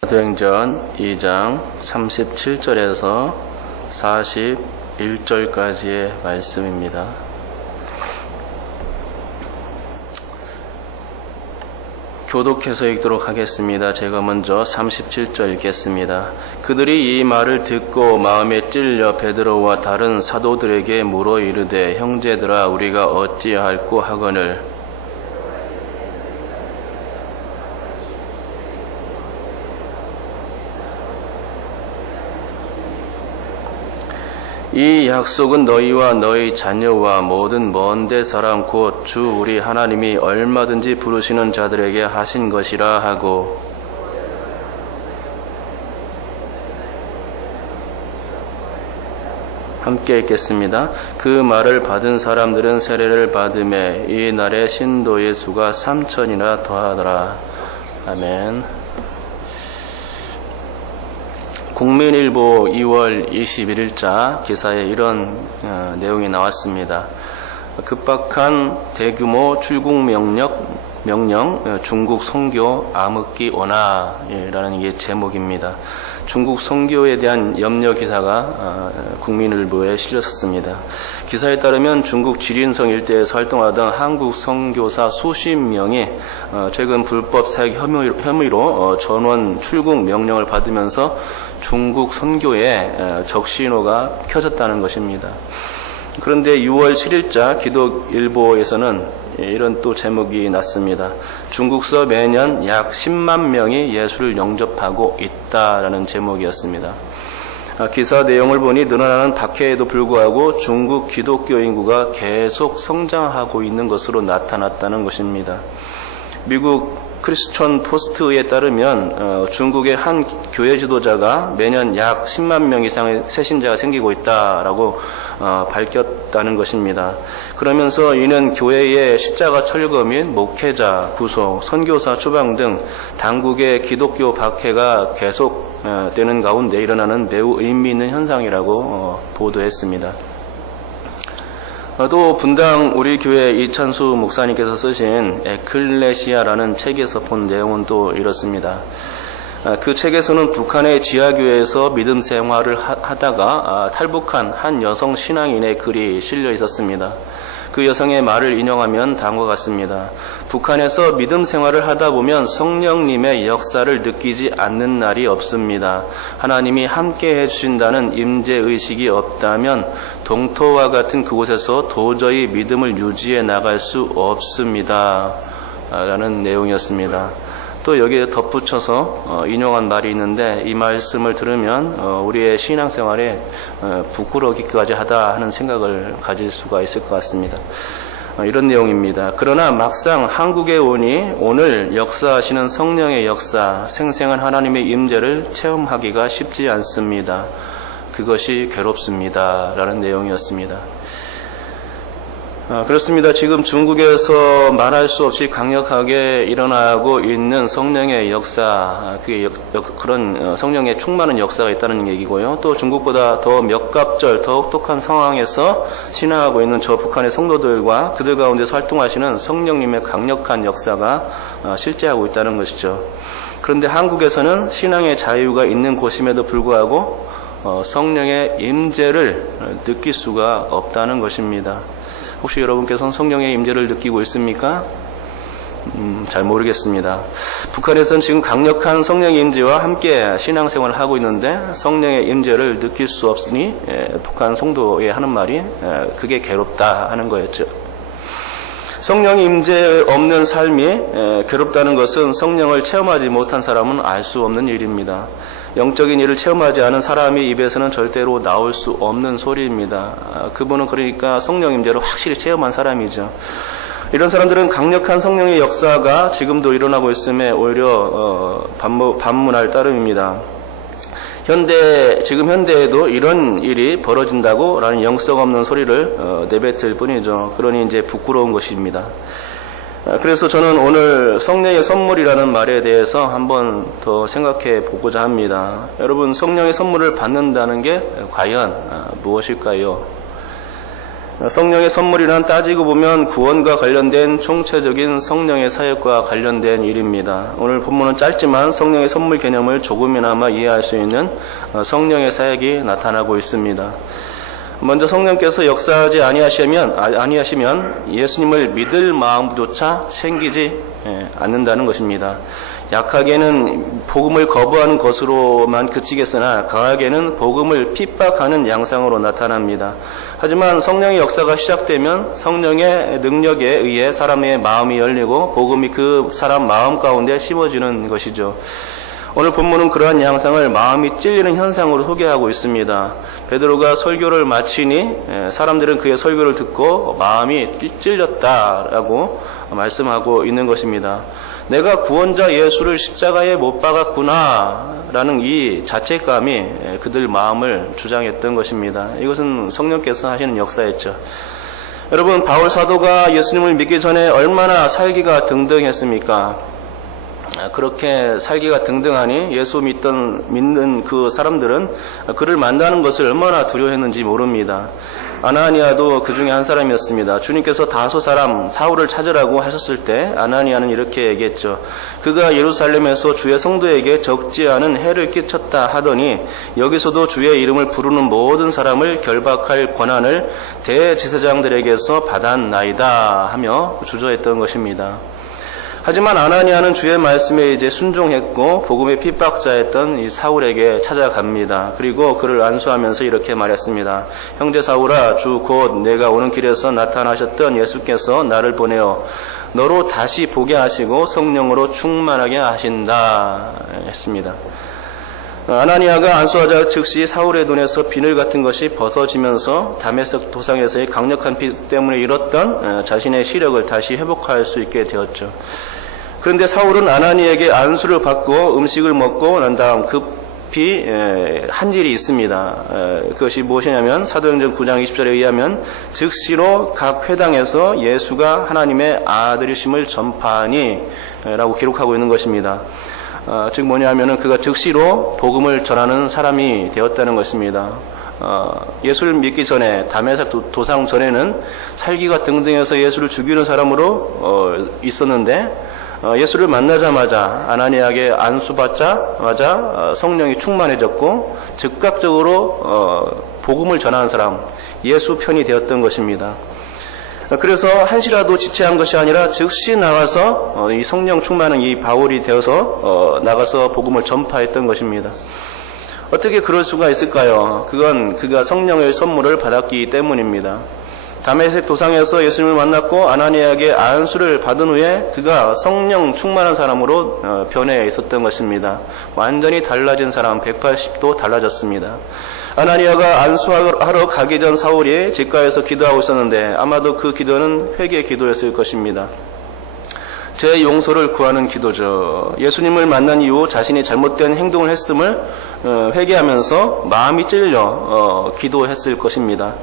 사도행전 2장 37절에서 41절까지의 말씀입니다. 교독해서 읽도록 하겠습니다. 제가 먼저 37절 읽겠습니다. 그들이 이 말을 듣고 마음에 찔려 베드로와 다른 사도들에게 물어 이르되 형제들아 우리가 어찌할꼬 하거늘 이 약속은 너희와 너희 자녀와 모든 먼데 사람 곧 주 우리 하나님이 얼마든지 부르시는 자들에게 하신 것이라 하고 함께 읽겠습니다. 그 말을 받은 사람들은 세례를 받음에 이 날에 신도의 수가 3,000이나 더하더라. 아멘. 국민일보 2월 21일자 기사에 이런 내용이 나왔습니다. 급박한 대규모 출국 명령 중국 선교 암흑기 원화라는 게 제목입니다. 중국 선교에 대한 염려 기사가 국민일보에 실렸었습니다. 기사에 따르면 중국 지린성 일대에서 활동하던 한국 선교사 수십 명이 최근 불법 사역 혐의로 전원 출국 명령을 받으면서 중국 선교에 적신호가 켜졌다는 것입니다. 그런데 6월 7일자 기독일보에서는 이런 또 제목이 났습니다. 중국서 매년 약 10만 명이 예수를 영접하고 있다라는 제목이었습니다. 기사 내용을 보니 늘어나는 박해에도 불구하고 중국 기독교 인구가 계속 성장하고 있는 것으로 나타났다는 것입니다. 미국 크리스천 포스트에 따르면 중국의 한 교회 지도자가 매년 약 10만 명 이상의 새신자가 생기고 있다라고 밝혔다는 것입니다. 그러면서 이는 교회의 십자가 철거 및 목회자 구속, 선교사 추방 등 당국의 기독교 박해가 계속되는 가운데 일어나는 매우 의미 있는 현상이라고 보도했습니다. 또 분당 우리 교회 이찬수 목사님께서 쓰신 에클레시아라는 책에서 본 내용은 또 이렇습니다. 그 책에서는 북한의 지하교회에서 믿음 생활을 하다가 탈북한 한 여성 신앙인의 글이 실려 있었습니다. 그 여성의 말을 인용하면 다음과 같습니다. 북한에서 믿음 생활을 하다 보면 성령님의 역사를 느끼지 않는 날이 없습니다. 하나님이 함께 해주신다는 임재의식이 없다면 동토와 같은 그곳에서 도저히 믿음을 유지해 나갈 수 없습니다. 라는 내용이었습니다. 또 여기에 덧붙여서 인용한 말이 있는데 이 말씀을 들으면 우리의 신앙생활에 부끄러기까지 하다 하는 생각을 가질 수가 있을 것 같습니다. 이런 내용입니다. 그러나 막상 한국에 오니 오늘 역사하시는 성령의 역사, 생생한 하나님의 임재를 체험하기가 쉽지 않습니다. 그것이 괴롭습니다. 라는 내용이었습니다. 그렇습니다. 지금 중국에서 말할 수 없이 강력하게 일어나고 있는 성령의 역사, 그런 성령의 충만한 역사가 있다는 얘기고요. 또 중국보다 더 몇 갑절, 더 혹독한 상황에서 신앙하고 있는 저 북한의 성도들과 그들 가운데서 활동하시는 성령님의 강력한 역사가 실제하고 있다는 것이죠. 그런데 한국에서는 신앙의 자유가 있는 곳임에도 불구하고 성령의 임재를 느낄 수가 없다는 것입니다. 혹시 여러분께서는 성령의 임재를 느끼고 있습니까? 잘 모르겠습니다. 북한에서는 지금 강력한 성령의 임재와 함께 신앙생활을 하고 있는데 성령의 임재를 느낄 수 없으니 북한 성도에 하는 말이 그게 괴롭다 하는 거였죠. 성령의 임재 없는 삶이 괴롭다는 것은 성령을 체험하지 못한 사람은 알 수 없는 일입니다. 영적인 일을 체험하지 않은 사람의 입에서는 절대로 나올 수 없는 소리입니다. 그분은 그러니까 성령 임재를 확실히 체험한 사람이죠. 이런 사람들은 강력한 성령의 역사가 지금도 일어나고 있음에 오히려 반문할 따름입니다. 지금 현대에도 이런 일이 벌어진다고 라는 영성 없는 소리를 내뱉을 뿐이죠. 그러니 이제 부끄러운 것입니다. 그래서 저는 오늘 성령의 선물이라는 말에 대해서 한번 더 생각해 보고자 합니다. 여러분, 성령의 선물을 받는다는 게 과연 무엇일까요? 성령의 선물이란 따지고 보면 구원과 관련된 총체적인 성령의 사역과 관련된 일입니다. 오늘 본문은 짧지만 성령의 선물 개념을 조금이나마 이해할 수 있는 성령의 사역이 나타나고 있습니다. 먼저 성령께서 역사하지 아니하시면 예수님을 믿을 마음조차 생기지 않는다는 것입니다. 약하게는 복음을 거부하는 것으로만 그치겠으나 강하게는 복음을 핍박하는 양상으로 나타납니다. 하지만 성령의 역사가 시작되면 성령의 능력에 의해 사람의 마음이 열리고 복음이 그 사람 마음 가운데 심어지는 것이죠. 오늘 본문은 그러한 양상을 마음이 찔리는 현상으로 소개하고 있습니다. 베드로가 설교를 마치니 사람들은 그의 설교를 듣고 마음이 찔렸다라고 말씀하고 있는 것입니다. 내가 구원자 예수를 십자가에 못 박았구나 라는 이 자책감이 그들 마음을 주장했던 것입니다. 이것은 성령께서 하시는 역사였죠. 여러분, 바울 사도가 예수님을 믿기 전에 얼마나 살기가 등등했습니까? 그렇게 살기가 등등하니 예수 믿는 그 사람들은 그를 만나는 것을 얼마나 두려워했는지 모릅니다. 아나니아도 그 중에 한 사람이었습니다. 주님께서 다소 사람 사울을 찾으라고 하셨을 때 아나니아는 이렇게 얘기했죠. 그가 예루살렘에서 주의 성도에게 적지 않은 해를 끼쳤다 하더니 여기서도 주의 이름을 부르는 모든 사람을 결박할 권한을 대제사장들에게서 받았나이다 하며 주저했던 것입니다. 하지만 아나니아는 주의 말씀에 이제 순종했고 복음의 핍박자였던 이 사울에게 찾아갑니다. 그리고 그를 안수하면서 이렇게 말했습니다. 형제 사울아, 주 곧 내가 오는 길에서 나타나셨던 예수께서 나를 보내어 너로 다시 보게 하시고 성령으로 충만하게 하신다 했습니다. 아나니아가 안수하자 즉시 사울의 눈에서 비늘 같은 것이 벗어지면서 다메섹 도상에서의 강력한 피 때문에 잃었던 자신의 시력을 다시 회복할 수 있게 되었죠. 그런데 사울은 아나니에게 안수를 받고 음식을 먹고 난 다음 급히 한 일이 있습니다. 그것이 무엇이냐면 사도행전 9장 20절에 의하면 즉시로 각 회당에서 예수가 하나님의 아들이심을 전파하니 라고 기록하고 있는 것입니다. 즉 뭐냐면은 그가 즉시로 복음을 전하는 사람이 되었다는 것입니다. 예수를 믿기 전에 다메섹 도상 전에는 살기가 등등해서 예수를 죽이는 사람으로 있었는데 예수를 만나자마자 아나니아에게 안수받자마자 성령이 충만해졌고 즉각적으로 복음을 전하는 사람, 예수 편이 되었던 것입니다. 그래서 한시라도 지체한 것이 아니라 즉시 나가서 이 성령 충만한 이 바울이 되어서 나가서 복음을 전파했던 것입니다. 어떻게 그럴 수가 있을까요? 그건 그가 성령의 선물을 받았기 때문입니다. 다메섹 도상에서 예수님을 만났고 아나니아에게 안수를 받은 후에 그가 성령 충만한 사람으로 변해 있었던 것입니다. 완전히 달라진 사람, 180도 달라졌습니다. 아나니아가 안수하러 가기 전 사울이 집가에서 기도하고 있었는데 아마도 그 기도는 회개 기도였을 것입니다. 죄 용서를 구하는 기도죠. 예수님을 만난 이후 자신이 잘못된 행동을 했음을 회개하면서 마음이 찔려 기도했을 것입니다.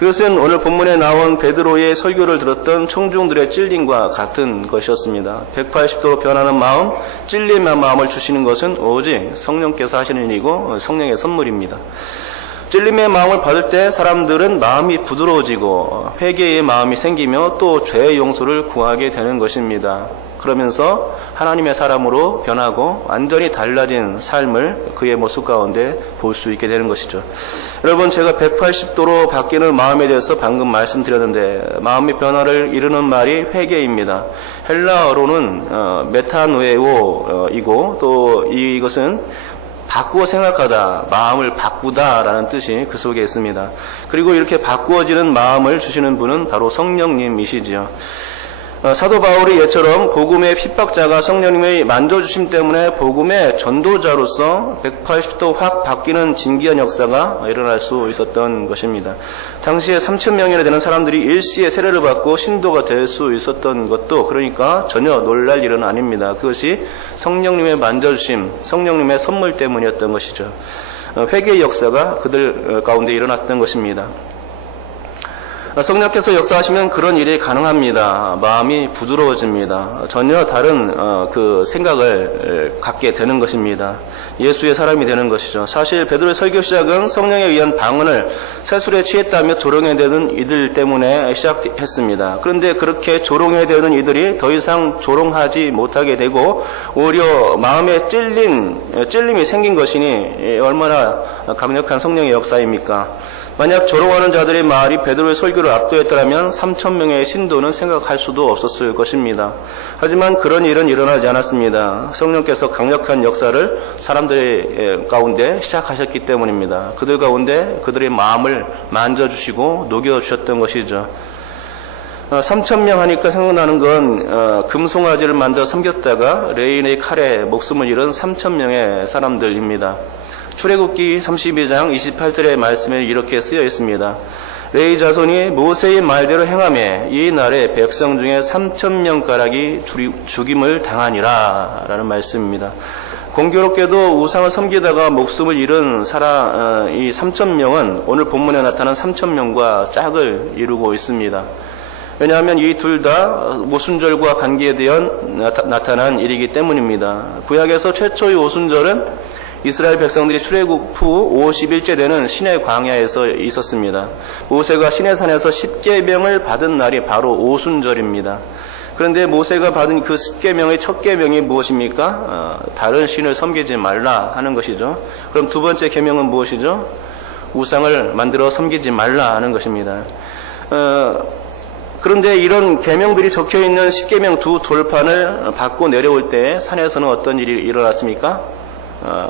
그것은 오늘 본문에 나온 베드로의 설교를 들었던 청중들의 찔림과 같은 것이었습니다. 180도로 변하는 마음, 찔림의 마음을 주시는 것은 오직 성령께서 하시는 일이고 성령의 선물입니다. 찔림의 마음을 받을 때 사람들은 마음이 부드러워지고 회개의 마음이 생기며 또 죄의 용서를 구하게 되는 것입니다. 그러면서 하나님의 사람으로 변하고 완전히 달라진 삶을 그의 모습 가운데 볼 수 있게 되는 것이죠. 여러분, 제가 180도로 바뀌는 마음에 대해서 방금 말씀드렸는데 마음의 변화를 이루는 말이 회개입니다. 헬라어로는 메타노에오이고 또 이것은 바꾸어 생각하다, 마음을 바꾸다라는 뜻이 그 속에 있습니다. 그리고 이렇게 바꾸어지는 마음을 주시는 분은 바로 성령님이시지요. 사도 바울이 예처럼 복음의 핍박자가 성령님의 만져주심 때문에 복음의 전도자로서 180도 확 바뀌는 진기한 역사가 일어날 수 있었던 것입니다. 당시에 3,000명이나 되는 사람들이 일시에 세례를 받고 신도가 될 수 있었던 것도 그러니까 전혀 놀랄 일은 아닙니다. 그것이 성령님의 만져주심, 성령님의 선물 때문이었던 것이죠. 회개의 역사가 그들 가운데 일어났던 것입니다. 성령께서 역사하시면 그런 일이 가능합니다. 마음이 부드러워집니다. 전혀 다른 그 생각을 갖게 되는 것입니다. 예수의 사람이 되는 것이죠. 사실 베드로의 설교 시작은 성령에 의한 방언을 세술에 취했다며 조롱해 대는 이들 때문에 시작했습니다. 그런데 그렇게 조롱해 대는 이들이 더 이상 조롱하지 못하게 되고 오히려 마음에 찔림이 생긴 것이니 얼마나 강력한 성령의 역사입니까? 만약 조롱하는 자들의 말이 베드로의 설교를 압도했더라면 3,000명의 신도는 생각할 수도 없었을 것입니다. 하지만 그런 일은 일어나지 않았습니다. 성령께서 강력한 역사를 사람들 가운데 시작하셨기 때문입니다. 그들 가운데 그들의 마음을 만져주시고 녹여주셨던 것이죠. 3,000명 하니까 생각나는 건 금송아지를 만들어 섬겼다가 레인의 칼에 목숨을 잃은 3,000명의 사람들입니다. 출애굽기 32장 28절의 말씀에 이렇게 쓰여 있습니다. 레위 자손이 모세의 말대로 행하매 이 날에 백성 중에 3,000명가량이 죽임을 당하니라 라는 말씀입니다. 공교롭게도 우상을 섬기다가 목숨을 잃은 이 3,000명은 오늘 본문에 나타난 3,000명과 짝을 이루고 있습니다. 왜냐하면 이 둘 다 오순절과 관계되어 나타난 일이기 때문입니다. 구약에서 최초의 오순절은 이스라엘 백성들이 출애굽 후 50일째 되는 시내 광야에서 있었습니다. 모세가 시내산에서 10계명을 받은 날이 바로 오순절입니다. 그런데 모세가 받은 그 10계명의 첫 계명이 무엇입니까? 다른 신을 섬기지 말라 하는 것이죠. 그럼 두 번째 계명은 무엇이죠? 우상을 만들어 섬기지 말라 하는 것입니다. 그런데 이런 계명들이 적혀있는 10계명 두 돌판을 받고 내려올 때 산에서는 어떤 일이 일어났습니까?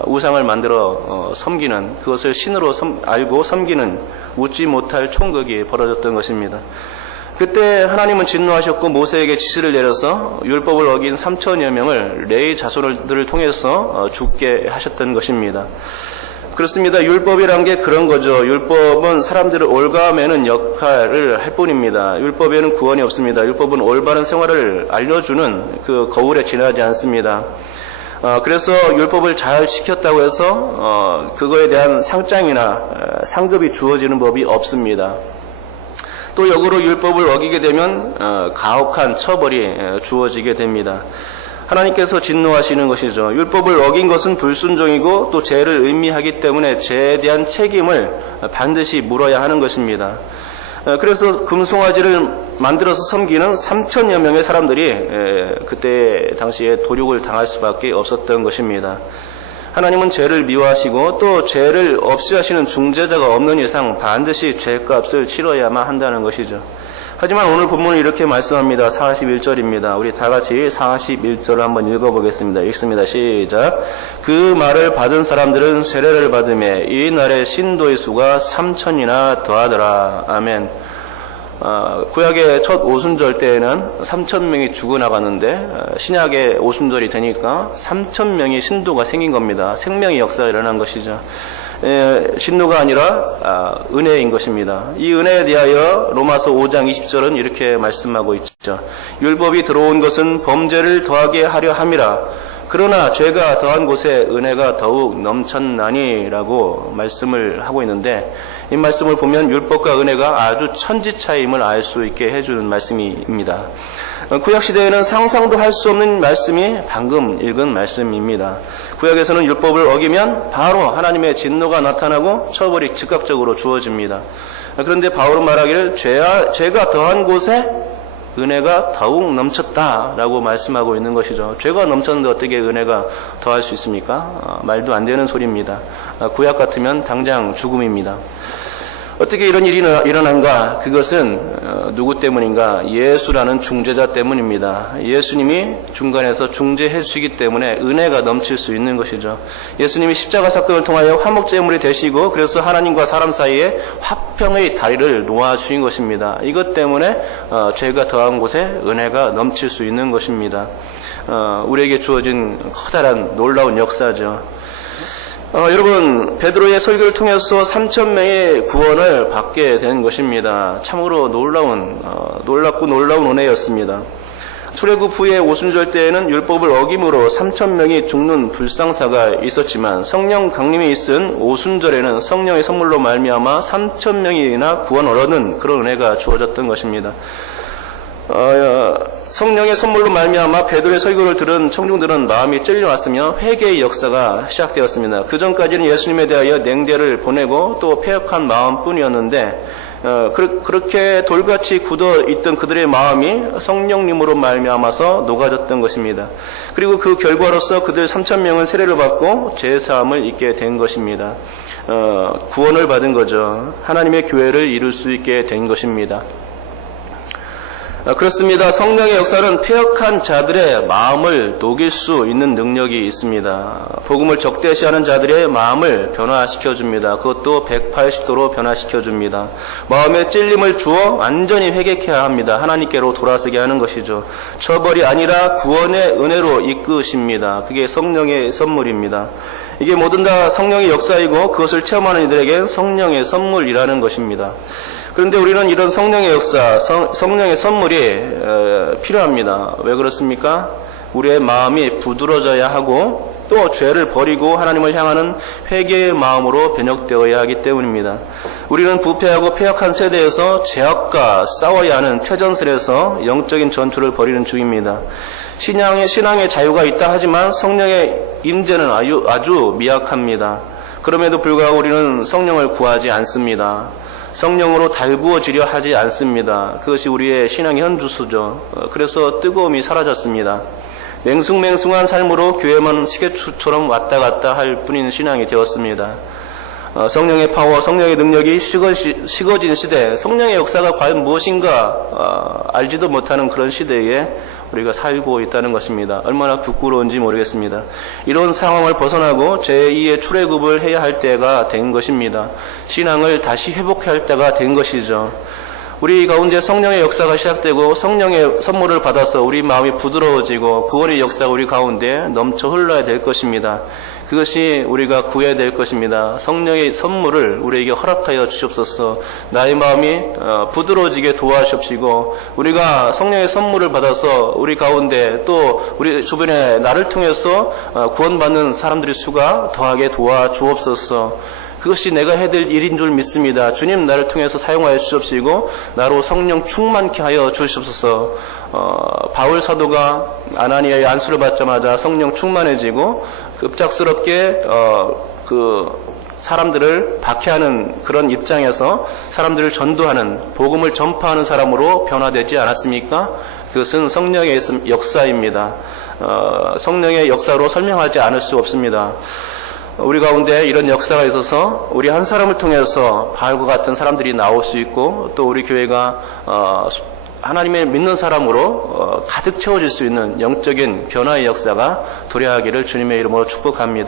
우상을 만들어 섬기는, 그것을 신으로 알고 섬기는 웃지 못할 총극이 벌어졌던 것입니다. 그때 하나님은 진노하셨고 모세에게 지시를 내려서 율법을 어긴 3,000여 명을 레위 자손들을 통해서 죽게 하셨던 것입니다. 그렇습니다. 율법이란 게 그런 거죠. 율법은 사람들을 올가매는 역할을 할 뿐입니다. 율법에는 구원이 없습니다. 율법은 올바른 생활을 알려주는 그 거울에 지나지 않습니다. 그래서 율법을 잘 지켰다고 해서 그거에 대한 상장이나 상급이 주어지는 법이 없습니다. 또 역으로 율법을 어기게 되면 가혹한 처벌이 주어지게 됩니다. 하나님께서 진노하시는 것이죠. 율법을 어긴 것은 불순종이고 또 죄를 의미하기 때문에 죄에 대한 책임을 반드시 물어야 하는 것입니다. 그래서 금송아지를 만들어서 섬기는 3,000여 명의 사람들이 그때 당시에 도륙을 당할 수밖에 없었던 것입니다. 하나님은 죄를 미워하시고 또 죄를 없이 하시는 중재자가 없는 이상 반드시 죄값을 치러야만 한다는 것이죠. 하지만 오늘 본문은 이렇게 말씀합니다. 41절입니다. 우리 다 같이 41절을 한번 읽어보겠습니다. 읽습니다. 시작. 그 말을 받은 사람들은 세례를 받으며 이 날의 신도의 수가 3,000이나 더하더라. 아멘. 구약의 첫 오순절 때에는 3,000명이 죽어나갔는데 신약의 오순절이 되니까 3,000명의 신도가 생긴 겁니다. 생명의 역사가 일어난 것이죠. 신도가 아니라 은혜인 것입니다. 이 은혜에 대하여 로마서 5장 20절은 이렇게 말씀하고 있죠. 율법이 들어온 것은 범죄를 더하게 하려 함이라. 그러나 죄가 더한 곳에 은혜가 더욱 넘쳤나니라고 말씀을 하고 있는데 이 말씀을 보면 율법과 은혜가 아주 천지차이임을 알 수 있게 해주는 말씀입니다. 구약시대에는 상상도 할 수 없는 말씀이 방금 읽은 말씀입니다. 구약에서는 율법을 어기면 바로 하나님의 진노가 나타나고 처벌이 즉각적으로 주어집니다. 그런데 바울은 말하기를 죄가 더한 곳에 은혜가 더욱 넘쳤다라고 말씀하고 있는 것이죠. 죄가 넘쳤는데 어떻게 은혜가 더할 수 있습니까? 말도 안 되는 소리입니다. 구약 같으면 당장 죽음입니다. 어떻게 이런 일이 일어난가? 그것은 누구 때문인가? 예수라는 중재자 때문입니다. 예수님이 중간에서 중재해 주시기 때문에 은혜가 넘칠 수 있는 것이죠. 예수님이 십자가 사건을 통하여 화목제물이 되시고 그래서 하나님과 사람 사이에 화평의 다리를 놓아주신 것입니다. 이것 때문에 죄가 더한 곳에 은혜가 넘칠 수 있는 것입니다. 우리에게 주어진 커다란 놀라운 역사죠. 여러분, 베드로의 설교를 통해서 3,000명의 구원을 받게 된 것입니다. 참으로 놀랍고 놀라운 은혜였습니다. 출애굽 후에 오순절 때에는 율법을 어김으로 3,000명이 죽는 불상사가 있었지만 성령 강림이 있은 오순절에는 성령의 선물로 말미암아 3,000명이나 구원 얻는 그런 은혜가 주어졌던 것입니다. 성령의 선물로 말미암아 베드로의 설교를 들은 청중들은 마음이 찔려왔으며 회개의 역사가 시작되었습니다. 그 전까지는 예수님에 대하여 냉대를 보내고 또 패역한 마음뿐이었는데 그렇게 돌같이 굳어있던 그들의 마음이 성령님으로 말미암아서 녹아졌던 것입니다. 그리고 그 결과로서 그들 3,000명은 세례를 받고 제사함을 입게 된 것입니다. 구원을 받은 거죠. 하나님의 교회를 이룰 수 있게 된 것입니다. 그렇습니다. 성령의 역사는 패역한 자들의 마음을 녹일 수 있는 능력이 있습니다. 복음을 적대시하는 자들의 마음을 변화시켜줍니다. 그것도 180도로 변화시켜줍니다. 마음에 찔림을 주어 완전히 회개케 합니다. 하나님께로 돌아서게 하는 것이죠. 처벌이 아니라 구원의 은혜로 이끄십니다. 그게 성령의 선물입니다. 이게 뭐든 다 성령의 역사이고 그것을 체험하는 이들에게 성령의 선물이라는 것입니다. 그런데 우리는 이런 성령의 역사, 성령의 선물이 필요합니다. 왜 그렇습니까? 우리의 마음이 부드러져야 하고 또 죄를 버리고 하나님을 향하는 회개의 마음으로 변혁되어야 하기 때문입니다. 우리는 부패하고 패역한 세대에서 죄악과 싸워야 하는 최전선에서 영적인 전투를 벌이는 중입니다. 신앙의 자유가 있다 하지만 성령의 임재는 아주 미약합니다. 그럼에도 불구하고 우리는 성령을 구하지 않습니다. 성령으로 달구어지려 하지 않습니다. 그것이 우리의 신앙의 현주소죠. 그래서 뜨거움이 사라졌습니다. 맹숭맹숭한 삶으로 교회만 시계추처럼 왔다 갔다 할 뿐인 신앙이 되었습니다. 성령의 파워, 성령의 능력이 식어진 시대, 성령의 역사가 과연 무엇인가 알지도 못하는 그런 시대에 우리가 살고 있다는 것입니다. 얼마나 부끄러운지 모르겠습니다. 이런 상황을 벗어나고 제2의 출애굽을 해야 할 때가 된 것입니다. 신앙을 다시 회복해야 할 때가 된 것이죠. 우리 가운데 성령의 역사가 시작되고 성령의 선물을 받아서 우리 마음이 부드러워지고 구원의 역사가 우리 가운데 넘쳐 흘러야 될 것입니다. 그것이 우리가 구해야 될 것입니다. 성령의 선물을 우리에게 허락하여 주시옵소서. 나의 마음이 부드러워지게 도와주시옵시고 우리가 성령의 선물을 받아서 우리 가운데 또 우리 주변에 나를 통해서 구원받는 사람들의 수가 더하게 도와주옵소서. 그것이 내가 해야 될 일인 줄 믿습니다. 주님 나를 통해서 사용하여 주시옵시고 나로 성령 충만케 하여 주시옵소서. 바울 사도가 아나니아의 안수를 받자마자 성령 충만해지고 급작스럽게 사람들을 박해하는 그런 입장에서 사람들을 전도하는 복음을 전파하는 사람으로 변화되지 않았습니까? 그것은 성령의 역사입니다. 성령의 역사로 설명하지 않을 수 없습니다. 우리 가운데 이런 역사가 있어서 우리 한 사람을 통해서 바울과 같은 사람들이 나올 수 있고 또 우리 교회가 하나님의 믿는 사람으로 가득 채워질 수 있는 영적인 변화의 역사가 도래하기를 주님의 이름으로 축복합니다.